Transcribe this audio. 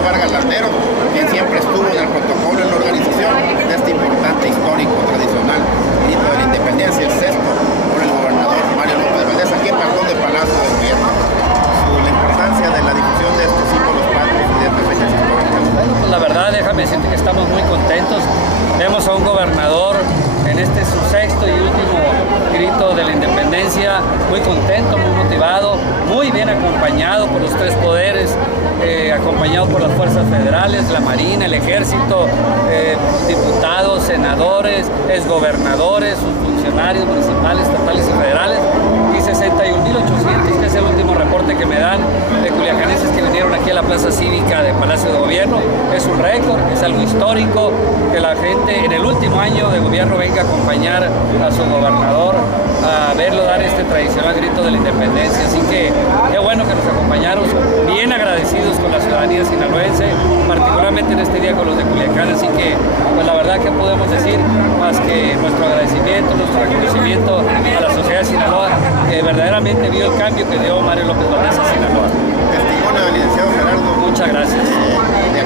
licenciado Vargas Landeros, quien siempre estuvo en el protocolo en la organización de este importante, histórico, tradicional grito de la independencia, el sexto por el gobernador Mario López Valdés, aquí en Balcón de Palacio de Gobierno. La importancia de la difusión de estos símbolos patrios y de estas fechas históricas. Bueno, pues la verdad, déjame decirte que estamos muy contentos. Vemos a un gobernador en este su sexto y último grito de la independencia, muy contento, muy motivado, muy bien acompañado por los tres poderes, acompañado por las fuerzas federales, la Marina, el Ejército, diputados, senadores, exgobernadores, sus funcionarios municipales, estatales y federales, y 61.800, que es el último reporte que me dan de culiacanenses que vinieron aquí a la Plaza Cívica de Palacio de Gobierno. Es un récord, es algo histórico que la gente en el último año de gobierno venga a acompañar a su gobernador a verlo dar este tradicional grito de la independencia. Así que qué bueno que nos acompañaron, bien agradecidos con la ciudadanía sinaloense, particularmente en este día con los de Culiacán. Así que pues la verdad que podemos decir más que nuestro agradecimiento, nuestro reconocimiento a la sociedad de Sinaloa, que verdaderamente vio el cambio que dio Mario López Valdés a Sinaloa. Testimonio del licenciado Gerardo. Muchas gracias. De